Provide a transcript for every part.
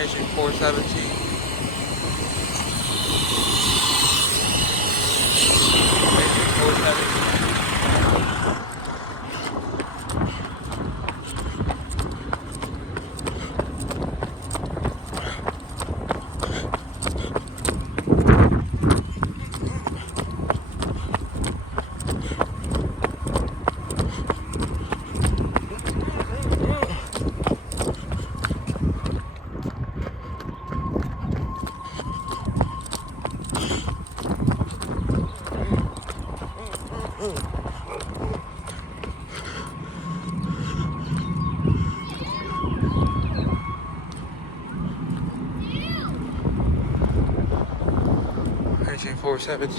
Engine 417. Engine 417. Engine 417.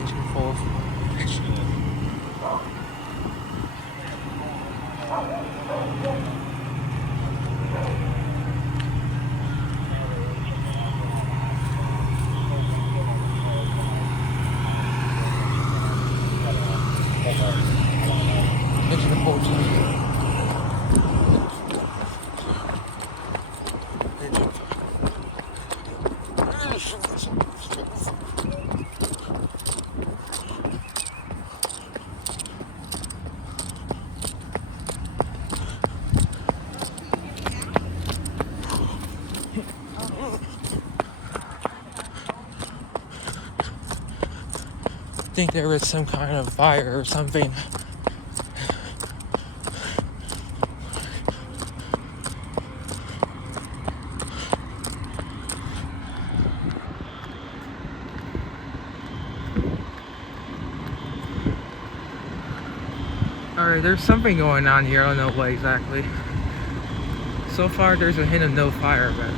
Engine 4. Engine 14. Engine 5. I think there was some kind of fire or something. Alright, there's something going on here. I don't know what exactly. So far, there's a hint of no fire, but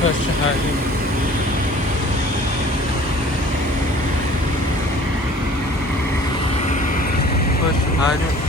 push the hydrant. Push the hydrant.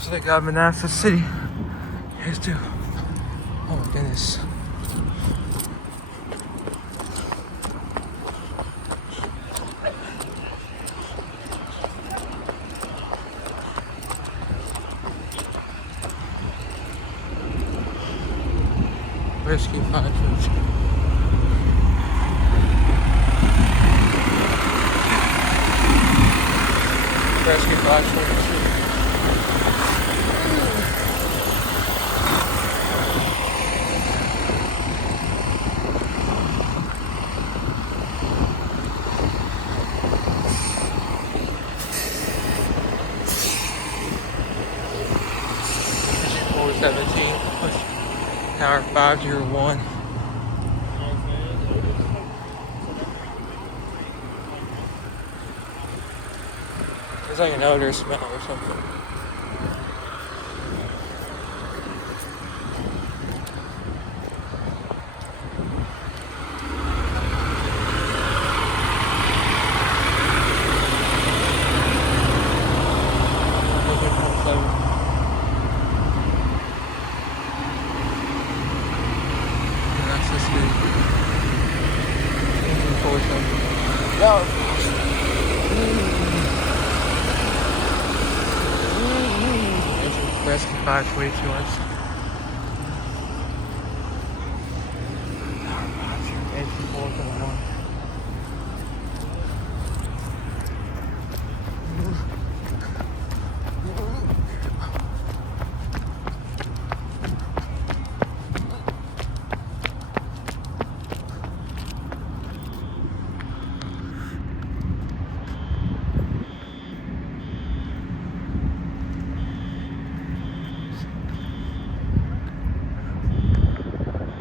So they got Manassas City. Here's two. Oh my goodness. Rescue 522. Rescue 522. Engine 417. Push. Tower 501. There's like an odor smell or something. 522 west. Entry 471.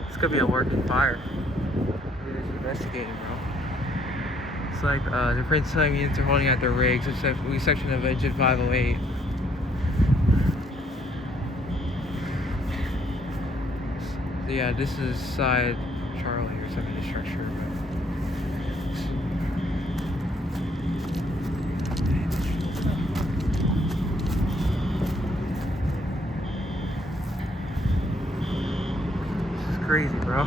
This could be a working fire. They're just investigating, bro. It's like the Prince William units are holding out their rigs, except we section of engine 508. So yeah, this is side Charlie or something of the structure. Crazy, bro.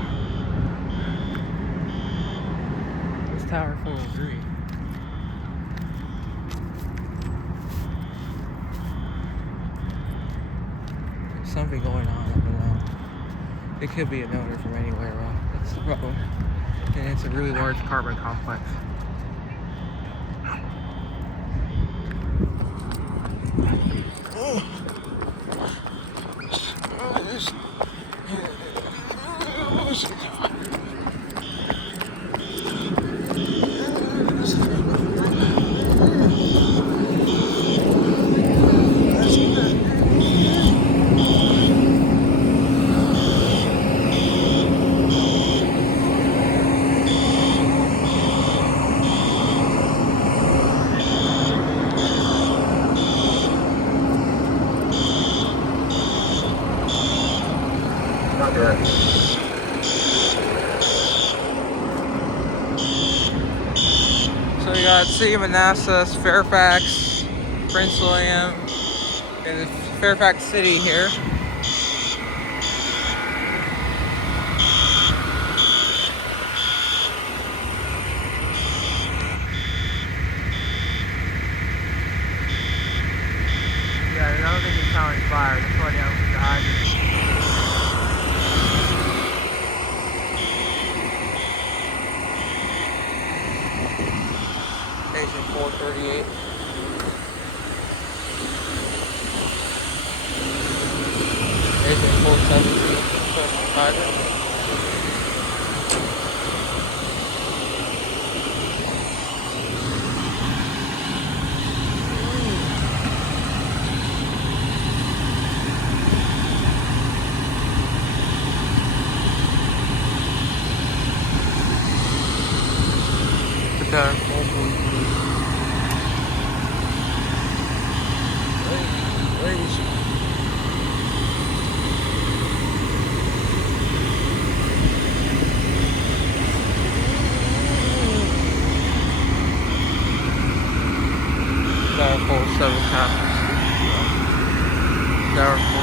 This tower 403. There's something going on, I don't know. It could be an owner from anywhere, bro. That's the problem. And it's a really large apartment complex. So we got City of Manassas, Fairfax, Prince William, and Fairfax City here. Yeah, I don't think it's counting fire. That's why they have the hydrant. Station 438. Station 417. Hydrant. Tower 443. Where is she? Tower 47 half. Tower 4.